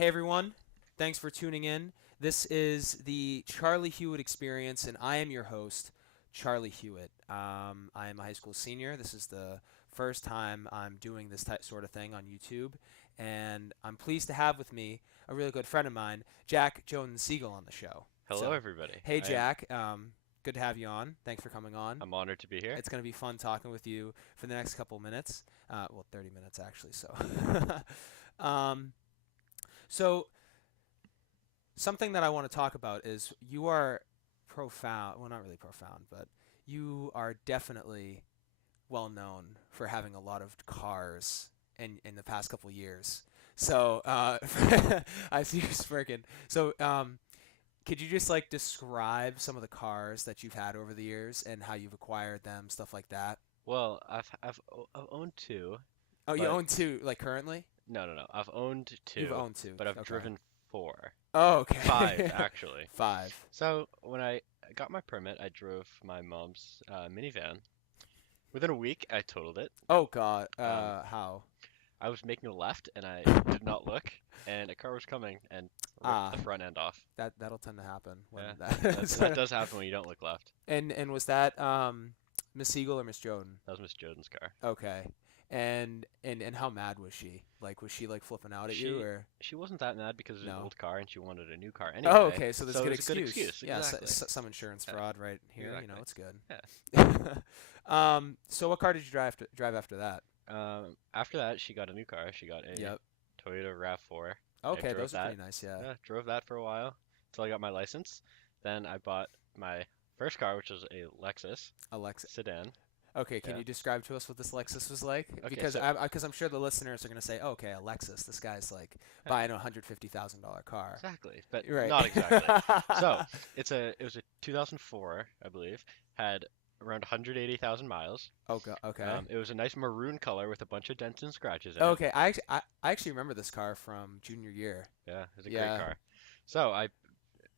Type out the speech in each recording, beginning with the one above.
Hey everyone, thanks for tuning in. This is the Charlie Hewitt Experience, and I am your host, Charlie Hewitt. I am a high school senior. This is the first time I'm doing this sort of thing on YouTube, and I'm pleased to have with me a really good friend of mine, Jack Jodoin-Siegel, on the show. Hello, So, everybody. hey Jack, good to have you on. Thanks for coming on. I'm honored to be here. It's going to be fun talking with you for the next couple minutes. Well, 30 minutes actually. So, um, so something that I want to talk about is you are profound. Well, not really profound, but you are definitely well known for having a lot of cars in the past couple years. So I see you smirking. So could you just like describe some of the cars that you've had over the years and how you've acquired them, stuff like that? Well, I've owned two, Oh, you but own two, like currently? no. I've owned You've two, owned two. but I've Okay. driven four. Oh, Five, okay. actually. Five. So when I got my permit, I drove my mom's minivan. Within a week, I totaled it. Oh God. Um, How? I was making a left, and I did not look, and a car was coming and ripped Ah, the front end off. that'll tend to happen when Yeah, that that. does happen when you don't look left. And was that Miss Siegel or Miss Joden? That was Miss Joden's car. Okay. And how mad was she? Like was she like flipping out at you She or she wasn't that mad because it was an no? old car and she wanted a new car Oh, anyway. okay. So there's a So it good was a good excuse. excuse. Yeah, Exactly. some insurance Yeah, fraud right here. You know, exactly. it's Yeah. good. So what car did you drive after that? After that, she got a new car. She got a Yep. Toyota RAV4. I Okay, drove those are that. pretty nice. Yeah. Yeah, drove that for a while until I got my license. Then I bought my first car, which was a Lexus Alexa. sedan. Okay, can Yeah. you describe to us what this Lexus was like? Okay, Because so I'm sure the listeners are gonna say, oh, okay, a Lexus. This guy's like yeah, buying a $150,000 car. exactly, but Right. not exactly. So it was a 2004, I believe. Had around 180,000 miles. Okay. Okay. It was a nice maroon color with a bunch of dents and scratches in it. Okay. I actually remember this car from junior year. Yeah, it was a great Yeah. car. So I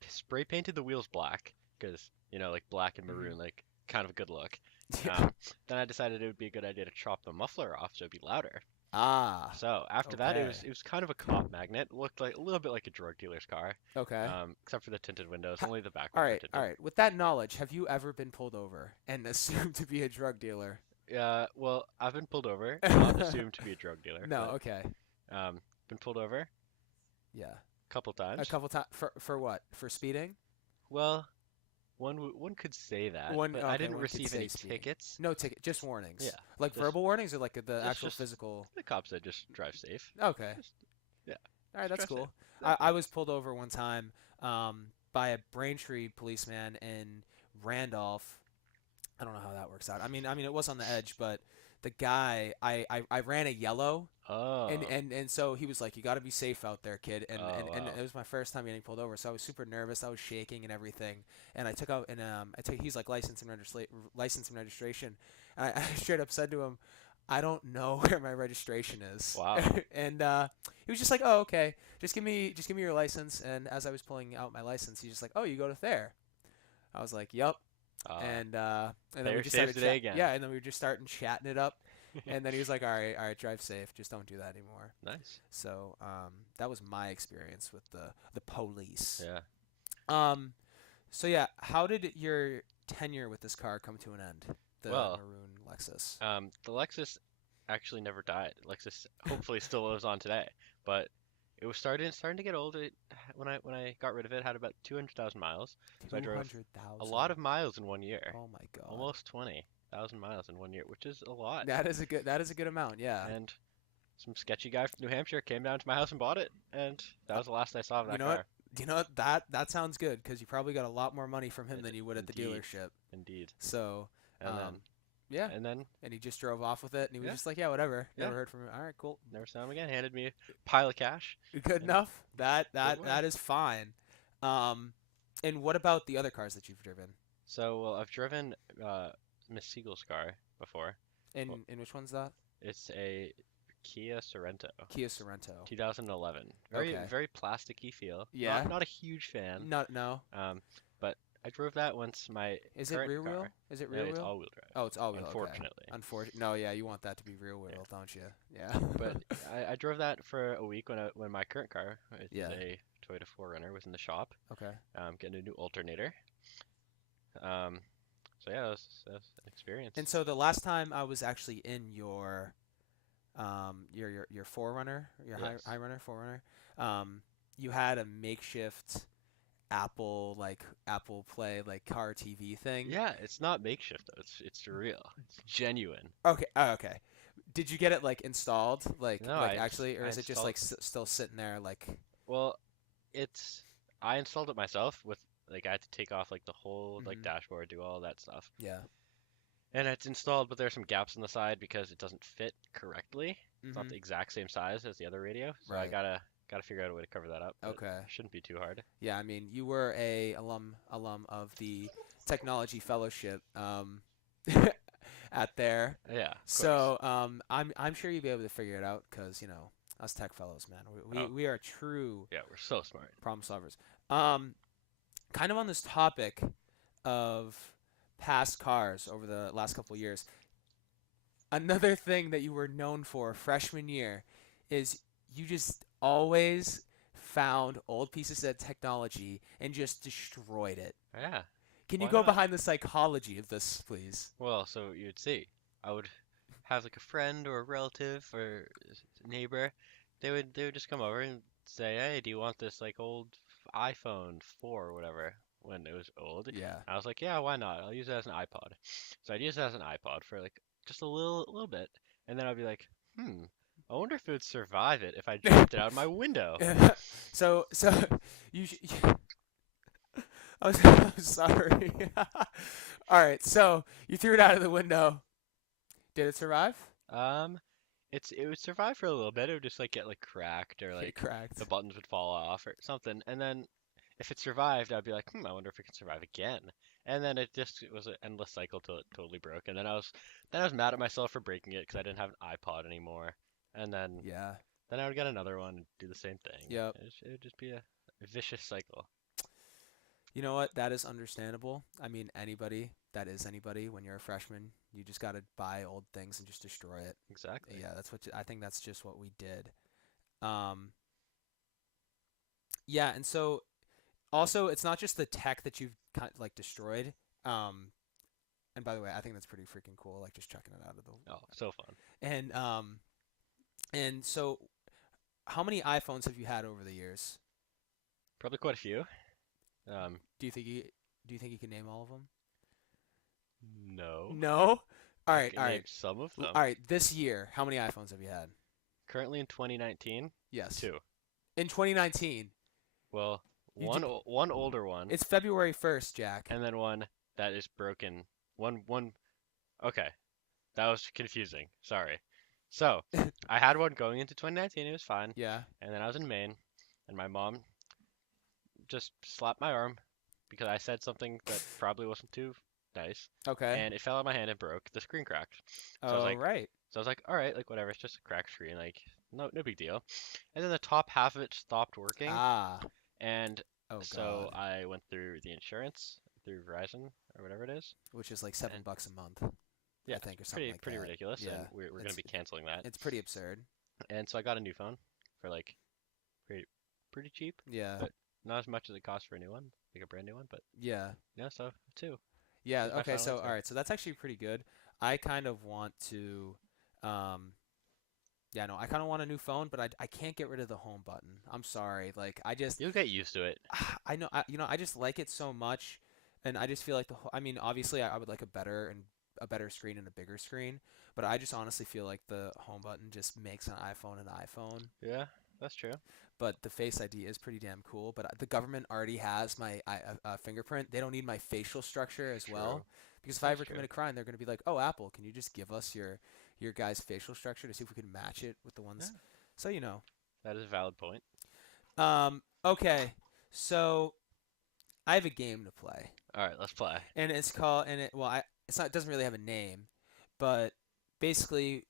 spray painted the wheels black because, like black and Hmm. maroon, like kind of a good look. Yeah. Then I decided it would be a good idea to chop the muffler off so it'd be louder. Ah. So after that, it Okay. was it was kind of a cop magnet. It looked like a little bit like a drug dealer's car, Okay. except for the tinted windows. Ha- Only the back all ones were right. All tinted. right. With that knowledge, have you ever been pulled over and assumed to be a drug dealer? Well, I've been pulled over, not assumed to be a drug dealer, No. but Okay. been pulled over a Yeah. couple A times. couple times for what? For speeding? Well, one could say that, One. but I Okay. didn't One could receive say any speeding. tickets. No ticket. Just Yeah, warnings. Like just verbal warnings or like the It's actual just physical. the cop said just drive safe. Okay. Just yeah, All right. just That's drive safe. cool. I Exactly. was pulled over one time by a Braintree policeman in Randolph. I don't know how that works out. I mean, it was on the edge, but the guy, I ran a yellow, and Oh, and and so he was like, "You got to be safe out there, kid." And oh and wow. it was my first time getting pulled over, so I was super nervous. I was shaking and everything. And I took out and I took he's like license and registration. And I straight up said to him, "I don't know where my registration is." Wow. And he was just like, "Oh, okay. Just give me your license." And as I was pulling out my license, he's just like, "Oh, you go to Thayer." I was like, "Yup." Uh, And then we Thayer just saves started the day chat. again. Yeah, and then we were just starting chatting it up. And then he was like, all right, drive safe. Just don't do that anymore." Nice. So that was my experience with the police. Yeah. Um, so yeah, how did your tenure with this car come to an end? The Well, maroon Lexus. the Lexus actually never died. Lexus hopefully still lives on today, but it was starting to get old. When I got rid of it, it had about 200,000 miles. So I Two drove hundred a thousand. lot of miles in one year, Oh my God. almost 20,000 miles in one year, which is a lot. That is a good amount. Yeah. And some sketchy guy from New Hampshire came down to my house and bought it, and that Uh, was the last I saw of you that know what? car. You know what? That sounds good because you probably got a lot more money from him than you would at the Indeed, dealership. indeed. So, And um, then, yeah. and then, And he just drove off with it, and he was yeah, just like, "Yeah, whatever." yeah, Never heard from him. All right, cool. never saw him again. Handed me a pile of cash, Good and enough. That good that way. that is fine. Um, and what about the other cars that you've driven? So, well, I've driven Miss Siegel's car before. Well, In which one's that? it's a Kia Sorento, Kia Sorento. 2011. Very, Okay. very plasticky feel. Yeah. Not a huge fan. No, no. Um, but I drove that once my Is it current rear wheel? car. Is it No, rear it's wheel? all-wheel drive, Oh, it's all wheel. Okay. unfortunately. No, yeah, you want that to be rear Yeah. wheel, don't you? Yeah. But I drove that for a week when my current car, which is Yeah. a Toyota 4Runner, was in the shop, Okay. getting a new alternator. Um, so yeah, that was an experience. And so the last time I was actually in your Forerunner, your Yes. high runner Forerunner, you had a makeshift Apple Play like car TV thing. Yeah, it's not makeshift though. It's real. It's genuine. Okay. Oh, okay. Did you get it like installed, No, like actually, or I is it just installed. like still sitting there like? Well, it's I installed it myself with like I had to take off like the whole like Hmm. dashboard, do all that stuff. Yeah. And it's installed, but there's some gaps on the side because it doesn't fit correctly. It's not Hmm. the exact same size as the other radio, so I Right. gotta figure out a way to cover that up, but it Okay. shouldn't be too hard. Yeah. I mean, you were a alum of the technology fellowship at there, Yeah, of course. so I'm sure you'll be able to figure it out because us tech fellows, man, Oh, we are true yeah, we're so smart. problem solvers. Um, Kind of on this topic of past cars over the last couple of years. Another thing that you were known for freshman year is you just always found old pieces of technology and just destroyed it. Yeah, Can you why go not? behind the psychology of this, please? Well, so you'd see, I would have like a friend or a relative or neighbor. They would just come over and say, "Hey, do you want this like old iPhone 4 or whatever?" When it was old. Yeah. I was like, "Yeah, why not? I'll use it as an iPod." So I'd use it as an iPod for like just a little bit, and then I'd be like, "Hmm, I wonder if it would survive it if I dropped it out of my window." So you. I'm sorry. All right. So you threw it out of the window. Did it survive? Um, it would survive for a little bit. It would just like get like cracked or It like cracked. the buttons would fall off or something, and then if it survived, I'd be like, I wonder if it can survive again. And then it was an endless cycle till it totally broke. And then I was mad at myself for breaking it because I didn't have an iPod anymore. And Yeah. then I would get another one and do the same thing. Yep. It would just be a vicious cycle. You know what? That is understandable. I mean, that is anybody, when you're a freshman, you just got to buy old things and just destroy it. Exactly. Yeah, I think that's just what we did. Um, yeah, and so also it's not just the tech that you've like destroyed. Um, and by the way, I think that's pretty freaking cool. Like just chucking it out of the Oh, so fun. and so how many iPhones have you had over the years? Probably quite a few. Um, Do you think you do you think you can name all of them? no. No. All I right, can all name right, some of them. all right. This year, how many iPhones have you had? Currently in 2019, Yes. two. In 2019, Well, you j- one older one, it's February 1st, Jack. and then one that is broken. One. Okay, that was confusing. Sorry. So, I had one going into 2019. It was fine, Yeah. and then I was in Maine, and my mom just slapped my arm because I said something that probably wasn't too nice, Okay. and it fell out of my hand and broke. The screen cracked. So I was Oh, like, right. all right, like whatever. It's just a cracked screen. Like, no big deal. And then the top half of it stopped working, Ah. and Oh so God. I went through the insurance through Verizon or whatever it is, Which is like seven and bucks a month, yeah, I it's think, or something like pretty that. ridiculous, and Yeah. we're gonna It's be canceling that. it's pretty absurd. And so I got a new phone for like pretty pretty cheap, Yeah. but not as much as it costs for a new one, like a brand new one. But Yeah. yeah, so two. Yeah. That was my Okay. final So all answer. right. So that's actually pretty good. I kind of want to. Um, yeah. No. I kind of want a new phone, but I can't get rid of the home button. I'm sorry. Like I just You'll get used to it. I know I just like it so much, and I just feel like I mean, obviously, I would like a better screen and a bigger screen, but I just honestly feel like the home button just makes an iPhone an iPhone. Yeah, that's true. But the Face ID is pretty damn cool. But the government already has my fingerprint. They don't need my facial structure as True. well, because if I That's ever true. commit a crime, they're gonna be like, "Oh, Apple, can you just give us your guy's facial structure to see if we can match it with the Yeah, ones?" So you know. that is a valid point. Okay. So I have a game to play, All right, let's play. and it's called and it well I it's not it doesn't really have a name, but basically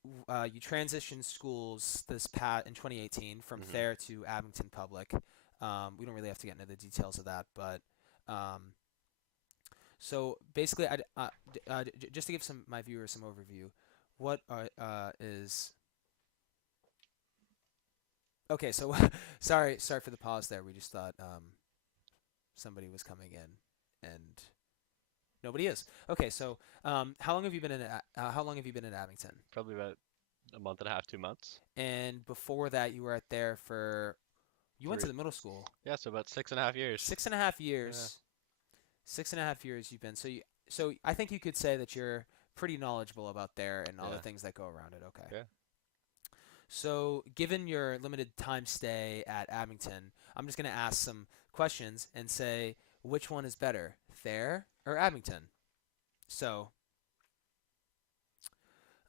you transition schools this pat in 2018 from Hmm. Thayer to Abington Public. We don't really have to get into the details of that, but um, So basically, just to give some my viewers some overview, what is okay? So sorry for the pause there. We just thought somebody was coming in, and nobody is. Okay, so how long have you been how long have you been in Abington? Probably about a month and a half, 2 months. And before that, you were at there for you went to Three. the middle school. Yeah, so about 6.5 years. 6.5 years. Yeah. 6.5 years you've been. So I think you could say that you're pretty knowledgeable about there and all the Yeah. things that go around it. Okay. Yeah. So given your limited time stay at Abington, I'm just gonna ask some questions and say which one is better, Thayer or Abington? So,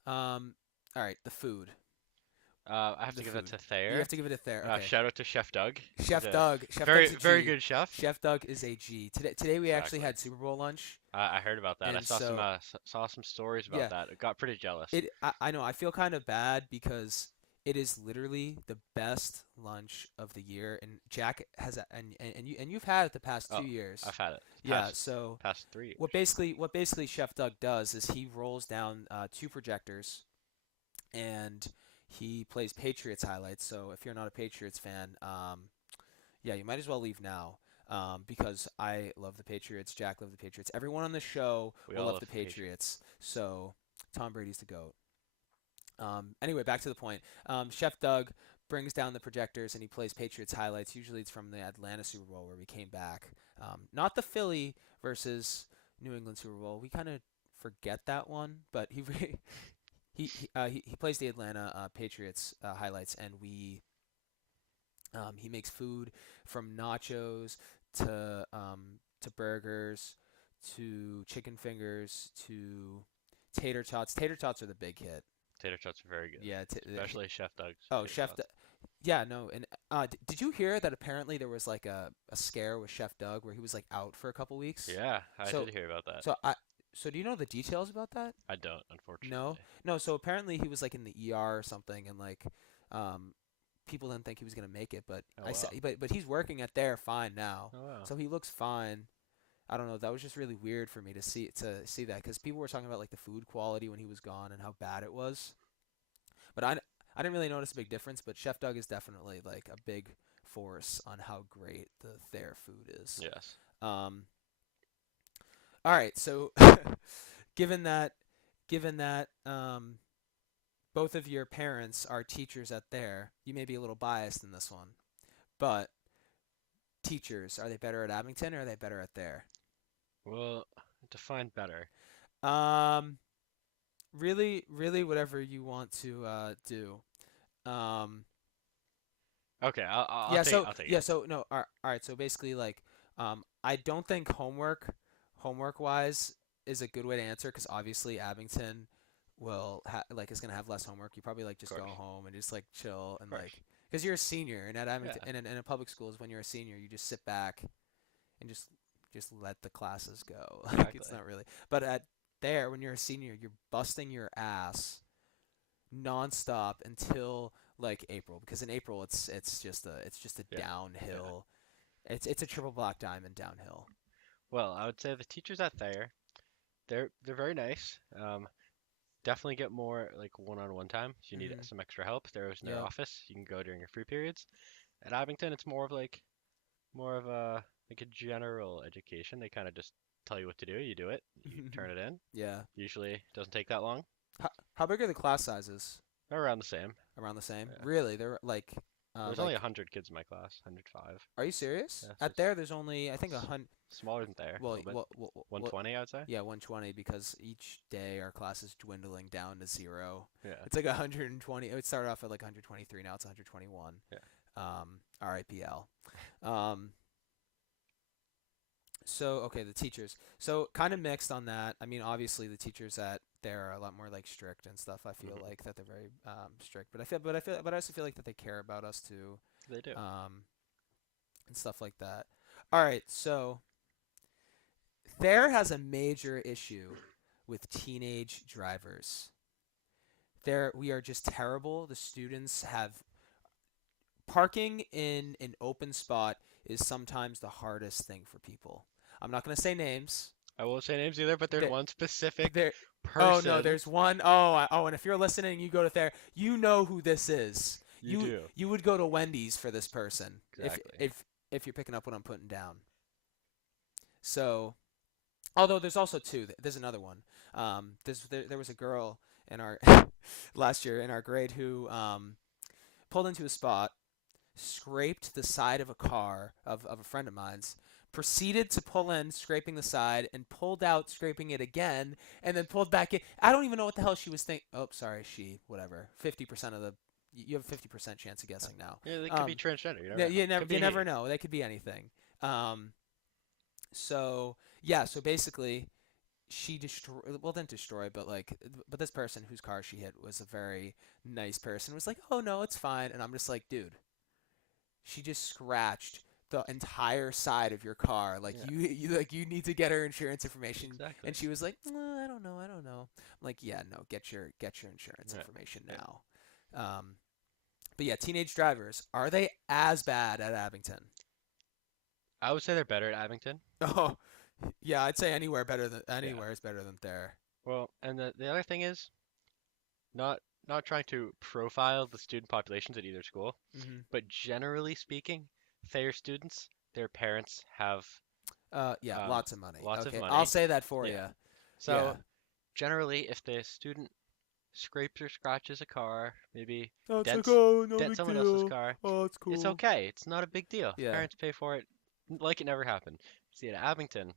all right, the food. I have The to give that food. to You Thayer. have to give it a Thayer. Okay. Shout out to Chef Doug. He's Chef a Doug. Chef very, Doug's a very G. good chef. Chef Doug is a G. Today we actually Exactly. had Super Bowl lunch, I heard about that. I and saw some so saw some stories yeah, about that. I got pretty jealous. I know I feel kind of bad because it is literally the best lunch of the year, and Jack has and you've had it the past Oh, 2 years. I've had it. Yeah, Past so past 3 years. what basically Chef Doug does is he rolls down two projectors and he plays Patriots highlights. So if you're not a Patriots fan, yeah, you might as well leave now. Because I love the Patriots, Jack loves the Patriots. Everyone on the show We will all love love the the Patriots. Patriots. So Tom Brady's the GOAT. Anyway, back to the point. Chef Doug brings down the projectors and he plays Patriots highlights. Usually it's from the Atlanta Super Bowl where we came back. Not the Philly versus New England Super Bowl. We kind of forget that one, but he plays the Atlanta Patriots highlights, and he makes food from nachos to burgers to chicken fingers to tater tots. Tater tots are the big hit. Tater tots are very good, Yeah. especially Chef Doug's Oh, tater Chef. tots. Yeah, no, and did you hear that apparently there was like a scare with Chef Doug where he was like out for a couple weeks? Yeah, I So did hear about that. so I so do you know the details about that? I don't, No, unfortunately. no. So apparently he was like in the ER or something, and like um, people didn't think he was gonna make it. But Oh I said, wow. but he's working at there fine now, Oh wow. so he looks fine. I don't know. That was just really weird for me to see that because people were talking about like the food quality when he was gone and how bad it was. But I didn't really notice a big difference. But Chef Doug is definitely like a big force on how great their food is. Yes. Um, all right. So given that given that both of your parents are teachers at there, you may be a little biased in this one, but teachers, are they better at Abington or are they better at there? Well, define better. Um, really, whatever you want to do. Um, Okay, I'll yeah. take So I'll take yeah. it. So no. All right. So basically, like, I don't think homework wise is a good way to answer because obviously Abington like is gonna have less homework. You probably like Of just go course. home and just like chill Of and like course. because you're a senior and at Abington Yeah. in a public schools when you're a senior you just sit back and just let the classes go. Like it's Exactly. not really. But at there when you're a senior you're busting your ass nonstop until like April because in April it's just a Yeah. Yeah. downhill. It's a triple black diamond downhill. Well, I would say the teachers out there, they're very nice. Definitely get more like one-on-one time if you need Hmm. some extra help. They're always in their Yep. office. You can go during your free periods. At Abington, it's more of a like a general education. They kind of just tell you what to do. You do it. You turn it in. Yeah. Usually doesn't take that long. How big are the class sizes? They're around the same. Around the same? Yeah. Really? They're There's only like 100 kids in my class. 105. are you serious? Yeah, so At there there's only I think a s- hundred. smaller than there a Well, little bit. 120, I would say. yeah, 120 because each day our class is dwindling down to zero. Yeah. It's like 120. It started off at like 123. Now it's 121. Yeah. RIPL. Um, so okay, the teachers. So kind of mixed on that. I mean, obviously the teachers at there are a lot more like strict and stuff. I feel Hmm. like that they're very strict, but I also feel like that they care about us too, They do. um, and stuff like that. All right, so there has a major issue with teenage drivers. There, we are just terrible. The students have parking in an open spot is sometimes the hardest thing for people. I'm not going to say names. I won't say names either, but there's There, one specific there. Oh no, person. there's one. Oh, and if you're listening, you go to there. You know who this is. You do. You would go to Wendy's for this person Exactly. if you're picking up what I'm putting down. So, although there's also two. There's another one. There was a girl in our last year in our grade who pulled into a spot, scraped the side of a car of a friend of mine's, proceeded to pull in, scraping the side, and pulled out, scraping it again, and then pulled back in. I don't even know what the hell she was thinking. Oh, sorry, she, whatever. 50% of the, you have a 50% chance of guessing now. Yeah, they could be transgender. You never know. Could You be never he. know. They could be anything. Um, so yeah, so basically, she destroyed, well, didn't destroy, but like, but this person whose car she hit was a very nice person. Was like, oh no, it's fine, and I'm just like, dude, she just scratched the entire side of your car. Like Yeah, you need to get her insurance information. exactly. And she was like, I don't know, I don't know. I'm like, yeah, no, get your insurance Yeah, information yeah. now. Um, but yeah, teenage drivers, are they as bad at Abington? I would say they're better at Abington. Oh, yeah, I'd say Yeah. anywhere is better than there. Well, and the other thing is not not trying to profile the student populations at either school, Hmm. but generally speaking, Thayer students, their parents have Yeah, um, lots of money. lots of Okay, I'll money. say that for Yeah. you. Yeah. So generally, if the student scrapes or scratches a car, maybe Oh, it's like, dents oh, no dents big someone else's deal. car, Oh, it's it's cool. okay. It's not a big deal. Yeah. Parents pay for it like it never happened. See, at Abington,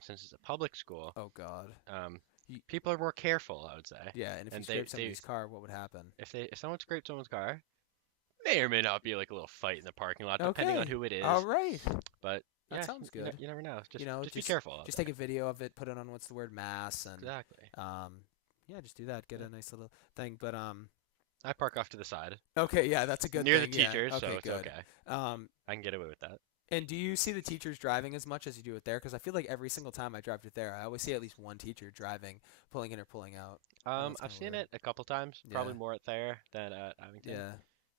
since it's a public school, Oh God. um, You, people are more careful, I would say. yeah, and if you And scrape they somebody's car, what would happen? if someone scraped someone's car, may or may not be like a little fight in the parking lot, depending on Okay. who it All is. right. But That yeah, sounds good. you never know. You know, Just be careful out just take there. a video of it, put it on what's the word mass, and Exactly. um, yeah, just do that. Get Yeah. a nice little thing. But I park off to the side okay, yeah, that's a good near the thing. Yeah. teachers, so Okay, it's good. okay. Um, I can get away with that. and do you see the teachers driving as much as you do it there? Because I feel like every single time I drive to there, I always see at least one teacher driving, pulling in or pulling out. Oh, that's I've kind of seen weird. it a couple times, Yeah. probably more at Thayer than at Abington, Yeah.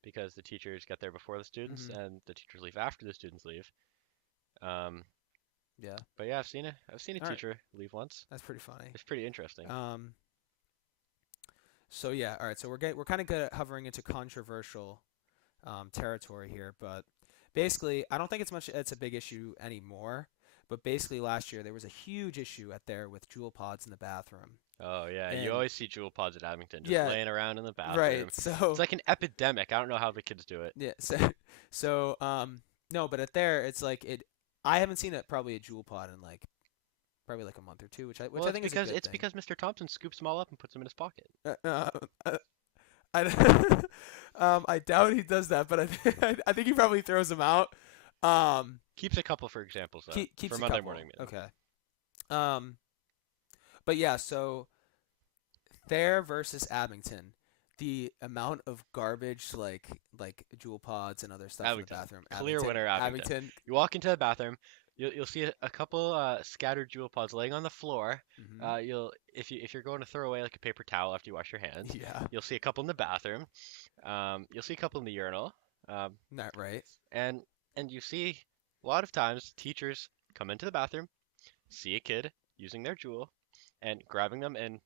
because the teachers get there before the students Mhm. and the teachers leave after the students leave. Um, Yeah. but yeah, I've seen a All right. teacher leave once. That's pretty funny. It's pretty interesting. Um. So yeah. All right. So we're kind of good at hovering into controversial territory here, but basically, I don't think it's a big issue anymore. But basically, last year there was a huge issue at there with jewel pods in the bathroom, Oh yeah, you and always see jewel pods at Abington just yeah, laying around in the right. bathroom. It's So like an epidemic. I don't know how the kids do it. yeah, so no, but at there it's like it. I haven't seen it probably a jewel pod in like probably like a month or two, which Well, I think is a good it's thing. because Mr. Thompson scoops them all up and puts them in his pocket. Uh, uh, uh, I I doubt he does that, but I think he probably throws them out. Um, Keeps a couple for examples though, keeps for a Monday couple. morning meeting. Okay. Um, but yeah, so Thayer versus Abington, the amount of garbage like jewel pods and other stuff in the Abington, bathroom. clear winner, Abington. Abington. You walk into the bathroom, you'll see a couple scattered jewel pods laying on the floor. Hmm. You'll if you're going to throw away like a paper towel after you wash your hands, Yeah, you'll see a couple in the bathroom. You'll see a couple in the urinal. Um, not right. and you see a lot of times teachers come into the bathroom, see a kid using their jewel, and grabbing them and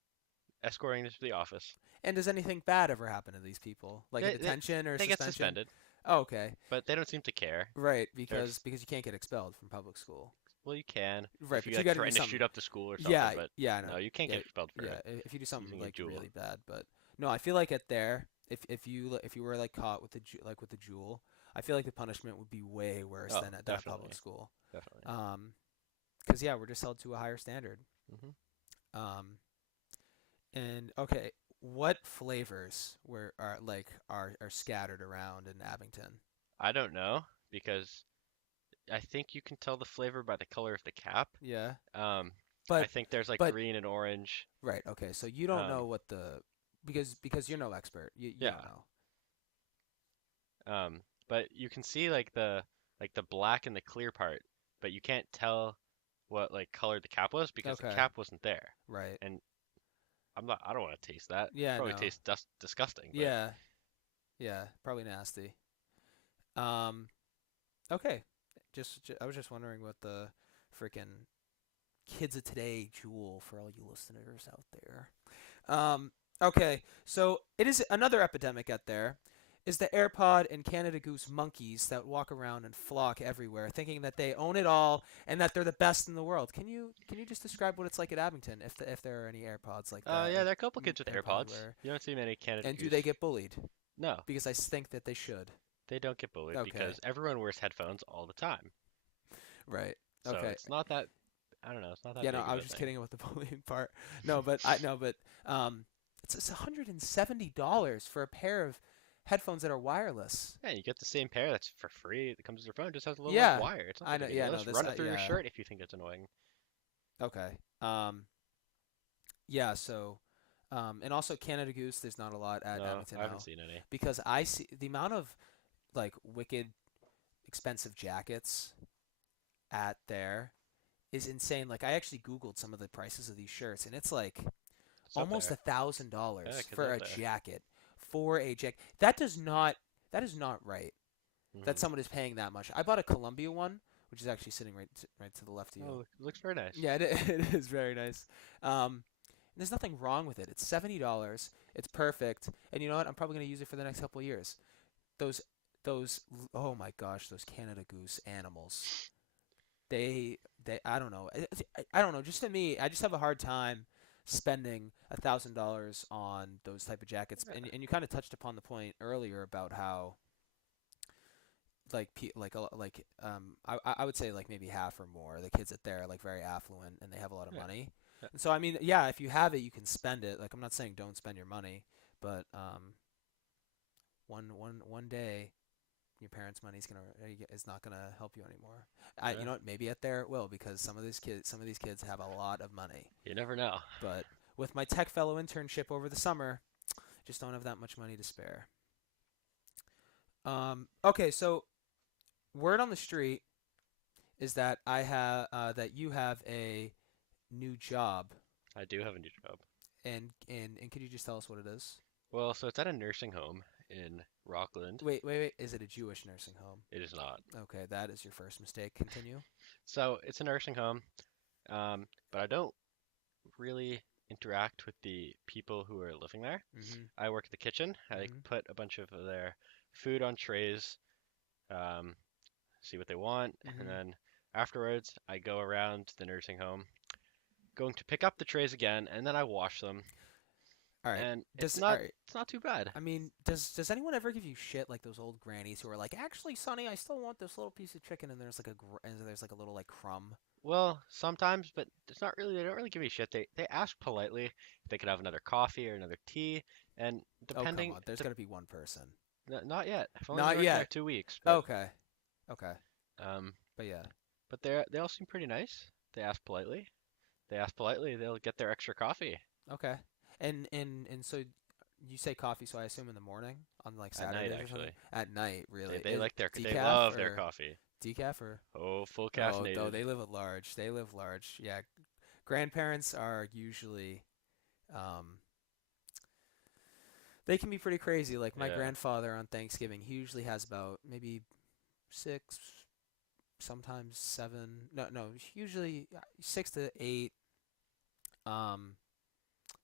escorting them to the office. And does anything bad ever happen to these people, like a They they, detention or they get suspension? suspended, Oh, okay, but they don't seem to care. right, They're because you can't get expelled from public school. well, you can Right, if you but you like got to do threaten to shoot something. up the school or something, Yeah, but yeah, I know. no, you can't Yeah, get expelled for yeah. If you do something using a like jewel. really bad, but no, I feel like at there, if you were like caught with with the jewel, I feel like the punishment would be way worse Oh, than at public definitely, school. definitely. Um, because yeah, we're just held to a higher standard. hmm Um, and okay, what flavors are scattered around in Abington? I don't know because I think you can tell the flavor by the color of the cap. Yeah, Um, I but think there's like but green and orange. right, okay, so you don't Um, know what the because you're no expert. You yeah. don't know. But you can see like the black and the clear part, but you can't tell what like color the cap was because the Okay, cap wasn't there. right. And I don't want to taste that. Yeah, Probably no. tastes disgusting, but Yeah, yeah, probably nasty. Um, okay. I was just wondering what the freaking kids of today jewel for all you listeners out there. Okay, so it is another epidemic out there. Is the AirPod and Canada Goose monkeys that walk around and flock everywhere, thinking that they own it all and that they're the best in the world. Can you just describe what it's like at Abington, if there are any AirPods like that, Yeah, or there are a couple kids with AirPod AirPods. wear? You don't see many Canada And do they Goose. get bullied? No, Because I think that they should. they don't get bullied Okay, because everyone wears headphones all the time. right. So Okay. it's not that, I don't know, it's not that Yeah, no, big I of was a just thing. kidding about the bullying part. No, but I no, but it's $170 for a pair of headphones that are wireless. Yeah, you get the same pair that's for free. That comes with your phone, just has a little like Yeah, wire. It's not I that know. big a Yeah, deal. no, Just this. run it through your Yeah. shirt if you think it's annoying. Okay. Yeah. So, and also Canada Goose. There's not a lot at No, Edmonton I haven't now seen any. because I see the amount of like wicked expensive jackets at there is insane. Like I actually Googled some of the prices of these shirts, and it's like It's up almost there. a thousand Yeah, dollars kids for up a there. jacket. For a jacket, that is not right. That Hmm. someone is paying that much. I bought a Columbia one, which is actually sitting right to the left of you. Oh, it looks very nice. Yeah, it is very nice. There's nothing wrong with it. It's $70. It's perfect, and you know what? I'm probably gonna use it for the next couple of years. Those those oh my gosh, those Canada Goose animals. They I don't know. I don't know. Just to me, I just have a hard time spending $1,000 on those type of jackets. Yeah. And you kind of touched upon the point earlier about how like I would say like maybe half or more the kids that they're like very affluent and they have a lot of Yeah. money. Yeah. And so I mean, yeah, if you have it, you can spend it. Like I'm not saying don't spend your money, but one day your parents' money is not gonna help you anymore. You Yeah. know what? Maybe at there it will because some of these kids have a lot of money. You never know. But with my tech fellow internship over the summer, just don't have that much money to spare. Okay, so word on the street is that that you have a new job, I do have a new job. and could you just tell us what it is? Well, so it's at a nursing home in Rockland. Wait. Is it a Jewish nursing home? It is not. Okay, that is your first mistake. Continue. So it's a nursing home, but I don't really interact with the people who are living there. Mhm. I work at the kitchen. I like Mhm. put a bunch of their food on trays, um, see what they want, and Mhm. then afterwards I go around the nursing home, going to pick up the trays again, and then I wash them, All right. and Does all right. it's not too bad. I mean, does anyone ever give you shit like those old grannies who are like, actually, Sonny, I still want this little piece of chicken, and there's like a little like crumb. Well, sometimes, but it's not really. They don't really give me shit. They ask politely if they could have another coffee or another tea, and Oh, come depending, on. There's gotta be one person. not yet. I've only been Not working there yet. 2 weeks, but Okay. Okay. um, But yeah. but they all seem pretty nice. They ask politely. They ask politely. They'll get their extra coffee Okay. And so you say coffee, so I assume in the morning on like at night, Saturdays or something? actually. At night, really. They like their they Decaf love their or coffee. decaf or Oh, full oh, caffeinated. they live at large. They live large. Yeah. Grandparents are usually um they can be pretty crazy. Like my Yeah. grandfather on Thanksgiving, he usually has about maybe six, sometimes seven. No, usually 6 to 8 um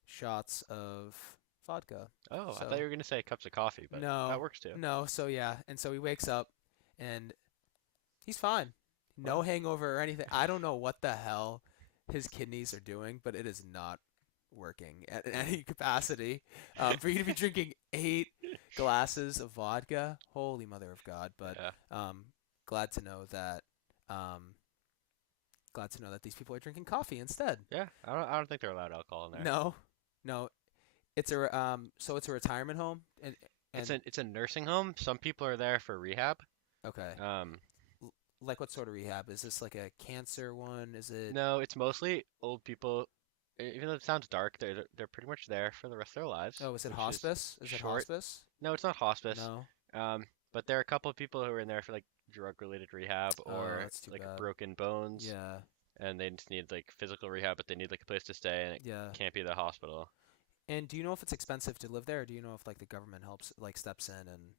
shots of vodka. Oh, I thought So you were gonna say cups of coffee, but that no, works too. no. So yeah, and so he wakes up and he's fine. No Wow. hangover or anything. I don't know what the hell his kidneys are doing, but it is not working at any capacity. For you to be drinking 8 glasses of vodka, holy mother of God! But Yeah. um, glad to know that um, glad to know that these people are drinking coffee instead. Yeah. I don't think they're allowed alcohol in there. No, no. So it's a retirement home and It's a nursing home. Some people are there for rehab. okay. Um, Like what sort of rehab? Is this like a cancer one? Is it no, it's mostly old people. Even though it sounds dark, they're pretty much there for the rest of their lives, Oh, is it which is hospice? Is it short. hospice? No, it's not hospice. No. But there are a couple of people who are in there for like drug-related rehab Oh, or that's too like bad. broken bones, Yeah. and they just need like physical rehab, but they need like a place to stay, and it Yeah. can't be the hospital. And do you know if it's expensive to live there, or do you know if like the government helps like steps in and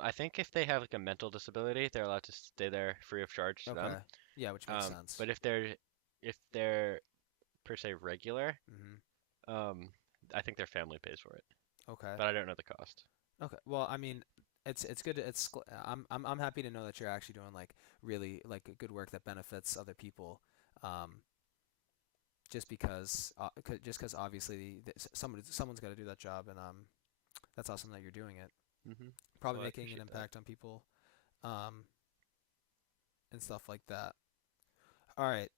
I think if they have like a mental disability, they're allowed to stay there free of charge to okay. them. Yeah, which makes sense. But if they're if they're per se regular, Hmm. um, I think their family pays for it, Okay. but I don't know the cost. Okay. Well, I mean, it's good. I'm happy to know that you're actually doing like really like good work that benefits other people. Um, just because obviously someone's got to do that job, and that's awesome that you're doing it. Hmm. Probably Well, I making an appreciate that. impact on people, um, and stuff like that. All right.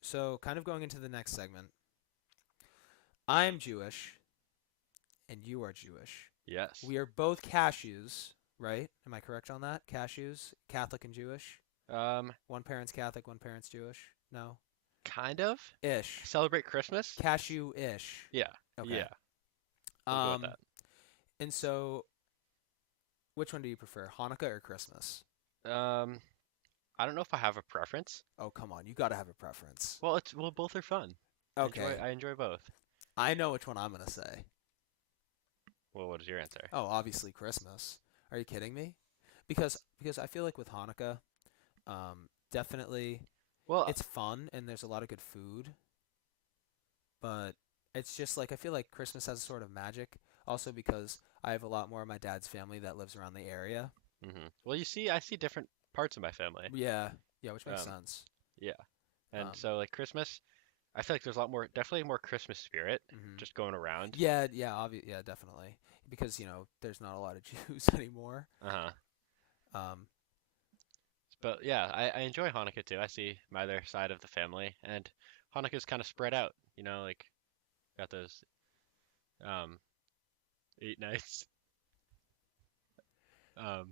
So, kind of going into the next segment. I'm Jewish, and you are Jewish. Yes. We are both cashews, right? Am I correct on that? Cashews, Catholic and Jewish. Um, One parent's Catholic, one parent's Jewish. No, kind of. I ish. celebrate Christmas. Cashew-ish. Yeah. Okay. Yeah. We'll go with Um, that. and so, which one do you prefer, Hanukkah or Christmas? Um, I don't know if I have a preference. Oh, come on, you gotta have a preference. Both are fun. Okay, I enjoy both. I know which one I'm gonna say. Well, what is your answer? Oh, obviously Christmas. Are you kidding me? Because I feel like with Hanukkah, definitely Well, it's fun and there's a lot of good food, but it's just like I feel like Christmas has a sort of magic. Also because I have a lot more of my dad's family that lives around the area. well, you see, I see different parts of my family. Yeah, yeah, which makes Um, sense. yeah, and Um, so like Christmas, I feel like there's a lot more, definitely more Christmas spirit hmm. just going around. Yeah, yeah, yeah, definitely. Because there's not a lot of Jews anymore. Uh-huh. Um, But yeah, I enjoy Hanukkah too. I see my other side of the family, and Hanukkah's kind of spread out. Like got those um 8 nights. Um,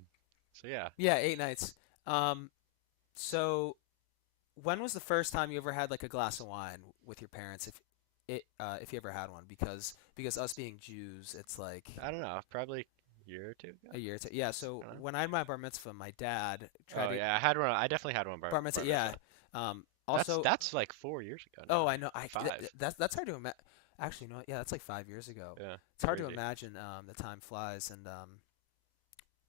so yeah, yeah, 8 nights. Um, so when was the first time you ever had like a glass of wine with your parents, if you ever had one? Because us being Jews, it's like I don't know, probably a year or two ago. a year to yeah. I So don't know. when I had my bar mitzvah, my dad tried Oh to yeah, I had one. I definitely had one bar mitzvah. bar Yeah. mitzvah. That's Also, that's like 4 years ago oh, now. I know. Five. That's hard to imagine. Actually, no, yeah, that's like 5 years ago. Yeah, It's hard to crazy. imagine. The time flies, and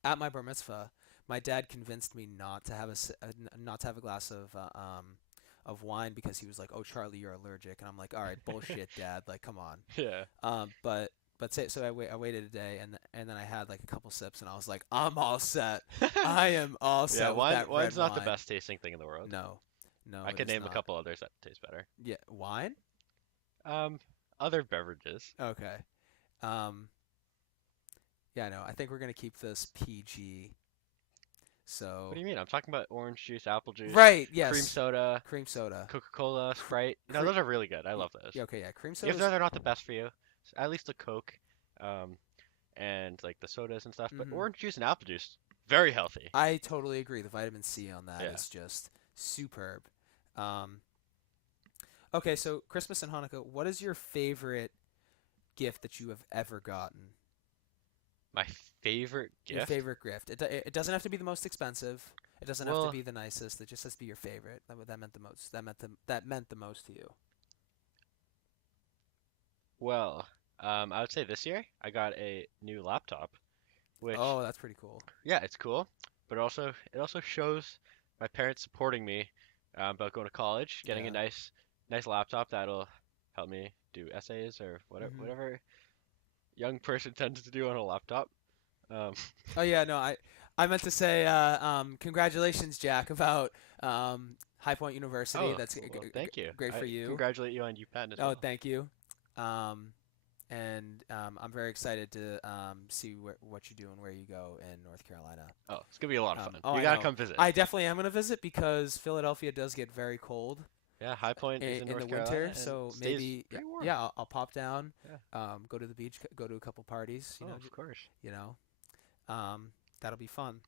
at my bar mitzvah, my dad convinced me not to have a glass of wine because he was like, "Oh, Charlie, you're allergic," and I'm like, "All right, bullshit, Dad. Like, come on." Yeah. So I waited a day and then I had like a couple sips and I was like, I'm all set. I am all Yeah, set with that red wine's not the wine. best tasting thing in the world. No, no, I it could is name a not. couple others that taste better. Yeah, wine? Um, Other beverages. Okay. Um, yeah, no, I think we're gonna keep this PG. What So, do you mean? I'm talking about orange juice, apple juice, right, cream yes, soda, cream soda. Coca-Cola, Cr- Sprite. cre- Those are really good. I love those. yeah, okay, yeah, cream Even soda's. though they're not the best for you, at least the Coke, um, and like the sodas and stuff. But Hmm. orange juice and apple juice, very healthy. I totally agree. The vitamin C on that Yeah. is just superb. Um, okay, so Christmas and Hanukkah, what is your favorite gift that you have ever gotten? My favorite Your gift? favorite gift. It doesn't have to be the most expensive. It doesn't have to Well, be the nicest. It just has to be your favorite. That meant the most. That meant the most to you. well, I would say this year I got a new laptop, which Oh, that's pretty cool. yeah, it's cool, but it also shows my parents supporting me about going to college, getting a Yeah. nice laptop that'll help me do essays or Hmm. whatever young person tends to do on a laptop. Um, Oh yeah, no, I meant to say congratulations, Jack, about High Point University. oh, That's well, thank you. great I for you. congratulate you on UPenn as Oh, well. thank you. Um, and I'm very excited to see what you do and where you go in North Carolina. Oh, it's gonna be a lot of fun. Oh, You I gotta know. come visit. I definitely am gonna visit because Philadelphia does get very cold Yeah, High Point is in in the North winter. Carolina and So stays maybe pretty warm. yeah, I'll pop down, Yeah. go to the beach, go to a couple parties. Oh, of course. You know, um, that'll be fun.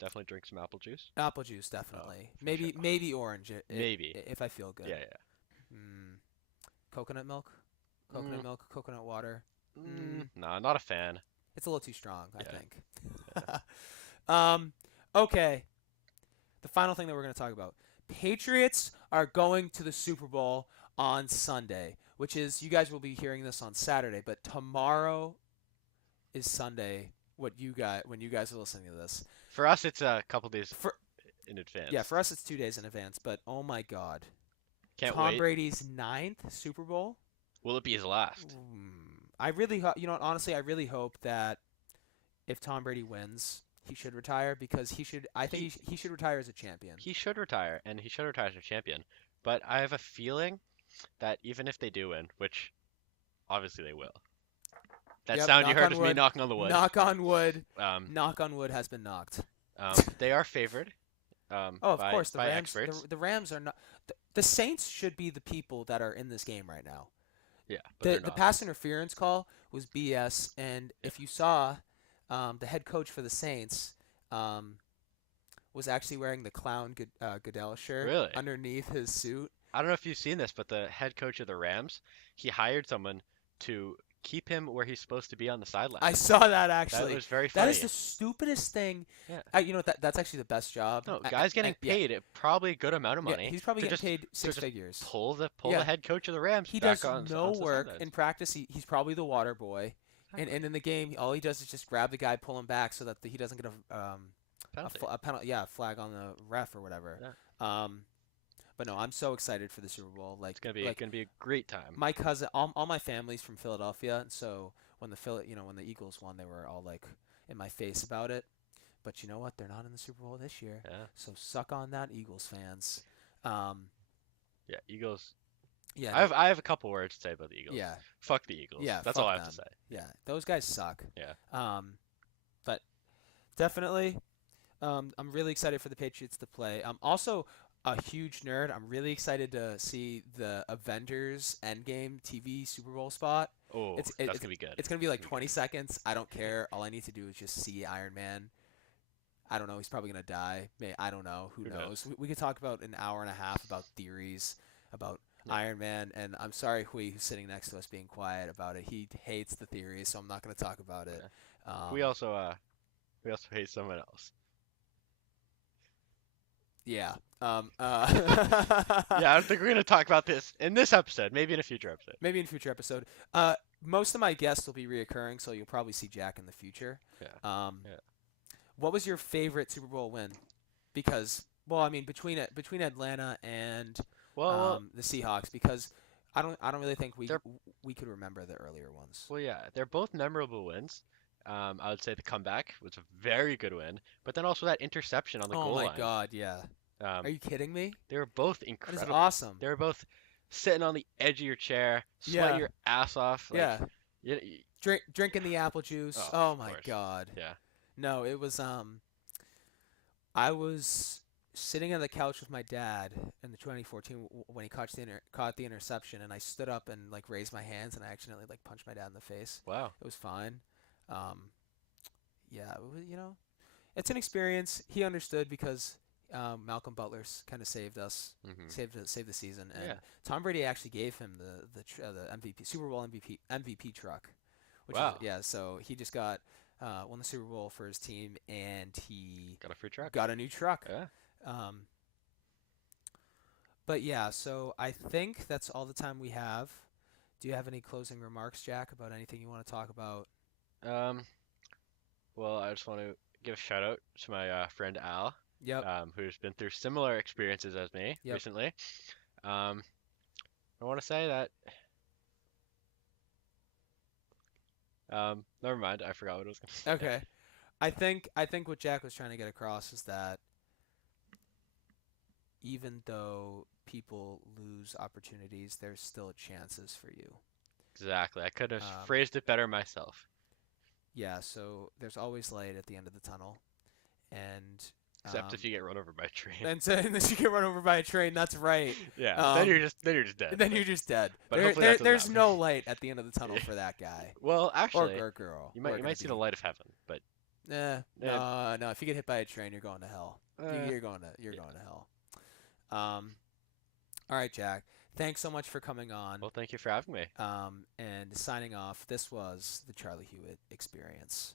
Definitely drink some apple juice. Apple juice, Oh, definitely. for sure. Maybe orange Maybe. if I feel good. Yeah, yeah. Mm. Coconut milk, Mm, coconut water. Mm. nah, not a fan. It's a little too strong, I Yeah. think. Yeah. um, okay. The final thing that we're going to talk about. Patriots are going to the Super Bowl on Sunday, which is you guys will be hearing this on Saturday, but tomorrow is Sunday. When you guys are listening to this. For us, it's a couple days For in advance. yeah, for us it's 2 days in advance, but oh my God, Can't Tom wait. Brady's ninth Super Bowl. Will it be his last? I really, you know, honestly, I really hope that if Tom Brady wins, he should retire because he should. I think He he should retire as a champion. he should retire, and he should retire as a champion. But I have a feeling that even if they do win, which obviously they will, that Yep. sound you Knock heard on was me wood. knocking on the wood. Knock on wood. Um, Knock on wood has been knocked. they are favored Oh, of by course, the Rams. experts. The Rams are not. The Saints should be the people that are in this game right now. Yeah, but they're The not. pass interference call was BS, and Yeah. if you saw, the head coach for the Saints was actually wearing the clown Goodell shirt Really? underneath his suit. I don't know if you've seen this, but the head coach of the Rams, he hired someone to keep him where he's supposed to be on the sideline. I saw that That actually. was very That funny. is the stupidest thing. Yeah. You know that's actually the best job. No, guy's getting Yeah, paid probably a good amount of yeah, money he's probably to getting just paid six just figures. pull the Yeah. head coach of the Rams He back does on no onto the work sidelines. in practice. He's probably the water boy, and in the game, all he does is just grab the guy, pull him back, so that he doesn't get Penalty. a penalty, yeah, a flag on the ref or whatever. Yeah. But no, I'm so excited for the Super Bowl. It's gonna be a great time. My cousin, all my family's from Philadelphia, and so when when the Eagles won, they were all like in my face about it. But you know what? They're not in the Super Bowl this year, Yeah. so suck on that, Eagles fans. Yeah, Eagles. Yeah, I have a couple words to say about the Eagles. yeah, Fuck the Eagles. yeah. That's fuck all I have them. to say. Yeah, those guys suck. Yeah. But definitely, I'm really excited for the Patriots to play. I'm also a huge nerd. I'm really excited to see the Avengers Endgame TV Super Bowl spot. Oh, It's that's gonna be good. It's gonna be like It's gonna 20 seconds. I don't care. All I need to do is just see Iron Man. I don't know. He's probably gonna die. I don't know. Who Who knows? knows? We could talk about an hour and a half about theories about Yeah. Iron Man, and I'm sorry, Hui, who's sitting next to us, being quiet about it. He hates the theories, so I'm not gonna talk about it. We also hate someone else. Yeah. Yeah, I don't think we're gonna talk about this in this episode. Maybe in a future episode. Maybe in a future episode. Most of my guests will be reoccurring, so you'll probably see Jack in the future. Yeah. Yeah. What was your favorite Super Bowl win? Because, well, I mean, between Atlanta and Well, the Seahawks, because I don't really think they're we could remember the earlier ones. well, yeah, they're both memorable wins. I would say the comeback was a very good win, but then also that interception on the Oh goal my line. God, yeah. Are you kidding me? They were both That is incredible. awesome. They were both sitting on the edge of your chair, Yeah. sweat your ass off. Like, Yeah. y- Drinking the apple juice. Oh, Oh of my course. God. Yeah. No, it was I was sitting on the couch with my dad in the 2014 when he caught the interception, and I stood up and like raised my hands, and I accidentally like punched my dad in the face. Wow. It was fine. Yeah, it was, it's an experience. He understood because Malcolm Butler's kind of saved us, Hmm. saved the season, and Yeah. Tom Brady actually gave him the MVP, Super Bowl MVP truck, which Wow. is, yeah. So he just got won the Super Bowl for his team, and he Got a free truck. got a new truck. Yeah. But yeah, so I think that's all the time we have. Do you have any closing remarks, Jack, about anything you want to talk about? Well, I just want to give a shout out to my friend Al, Yep. who's been through similar experiences as me Yep. recently. I want to say that. Never mind. I forgot what I was gonna say. Okay. I think what Jack was trying to get across is that even though people lose opportunities, there's still chances for you. Exactly. I could have Um, phrased it better myself. Yeah, so there's always light at the end of the tunnel, and Except if you get run over by a train. and so unless you get run over by a train, that's right. Yeah. um, then you're just dead. Then you're just dead. But hopefully that doesn't There's happen. no light at the end of the tunnel for that guy Well, actually, or girl. you who are might gonna see the be- light of heaven, but No. If you get hit by a train, you're going to hell. You're going to hell. All right, Jack. Thanks so much for coming on. well, thank you for having me. And signing off. This was the Charlie Hewitt Experience.